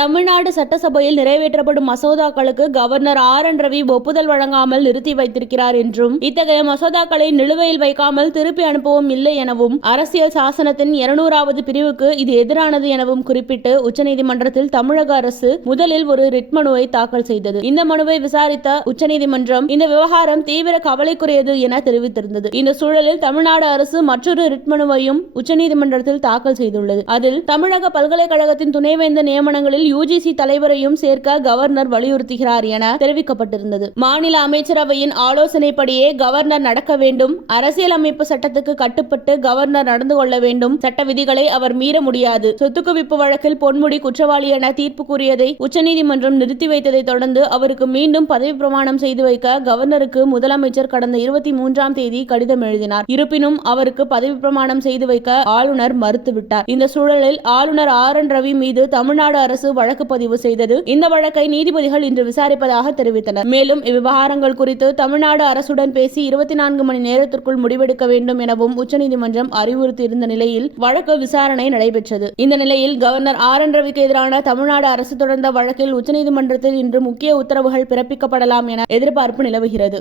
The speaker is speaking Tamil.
தமிழ்நாடு சட்டசபையில் நிறைவேற்றப்படும் மசோதாக்களுக்கு கவர்னர் ஆர்.என். ரவி ஒப்புதல் வழங்காமல் நிறுத்தி வைத்திருக்கிறார் என்றும், இத்தகைய மசோதாக்களை நிலுவையில் வைக்காமல் திருப்பி அனுப்பவும் இல்லை எனவும், அரசியல் சாசனத்தின் 200வது பிரிவுக்கு இது எதிரானது எனவும் குறிப்பிட்டு உச்சநீதிமன்றத்தில் தமிழக அரசு முதலில் ஒரு ரிட் மனுவை தாக்கல் செய்தது. இந்த மனுவை விசாரித்த உச்சநீதிமன்றம் இந்த விவகாரம் தீவிர கவலைக்குரியது என தெரிவித்திருந்தது. இந்த சூழலில் தமிழ்நாடு அரசு மற்றொரு ரிட் மனுவையும் உச்சநீதிமன்றத்தில் தாக்கல் செய்துள்ளது. அதில் தமிழக பல்கலைக்கழகத்தின் துணைவேந்தர் நியமனங்களில் UGC தலைவரையும் சேர்க்க கவர்னர் வலியுறுத்துகிறார் என தெரிவிக்கப்பட்டிருந்தது. மாநில அமைச்சரவையின் ஆலோசனைப்படியே கவர்னர் நடக்க வேண்டும். அரசியலமைப்பு சட்டத்துக்கு கட்டுப்பட்டு கவர்னர் நடந்து கொள்ள வேண்டும். சட்ட விதிகளை அவர் மீற முடியாது. சொத்து குவிப்பு வழக்கில் பொன்முடி குற்றவாளி என தீர்ப்பு கூறியதை உச்சநீதிமன்றம் நிறுத்தி வைத்ததை தொடர்ந்து அவருக்கு மீண்டும் பதவி பிரமாணம் செய்து வைக்க கவர்னருக்கு முதலமைச்சர் கடந்த 23ஆம் தேதி கடிதம் எழுதினார். இருப்பினும் அவருக்கு பதவி பிரமாணம் செய்து வைக்க ஆளுநர் மறுத்துவிட்டார். இந்த சூழலில் ஆளுநர் ஆர்.என். ரவி மீது தமிழ்நாடு அரசு வழக்கு பதிவு செய்தது. இந்த வழக்கை நீதிபதிகள் இன்று விசாரிப்பதாக தெரிவித்தனர். மேலும் இவ்விவகாரங்கள் குறித்து தமிழ்நாடு அரசுடன் பேசி 24 மணி நேரத்திற்குள் முடிவெடுக்க வேண்டும் எனவும் உச்சநீதிமன்றம் அறிவுறுத்தியிருந்த நிலையில் வழக்கு விசாரணை நடைபெற்றது. இந்த நிலையில் கவர்னர் ஆர்.என். ரவிக்கு எதிரான தமிழ்நாடு அரசு தொடர்ந்த வழக்கில் உச்சநீதிமன்றத்தில் இன்று முக்கிய உத்தரவுகள் பிறப்பிக்கப்படலாம் என எதிர்பார்ப்பு நிலவுகிறது.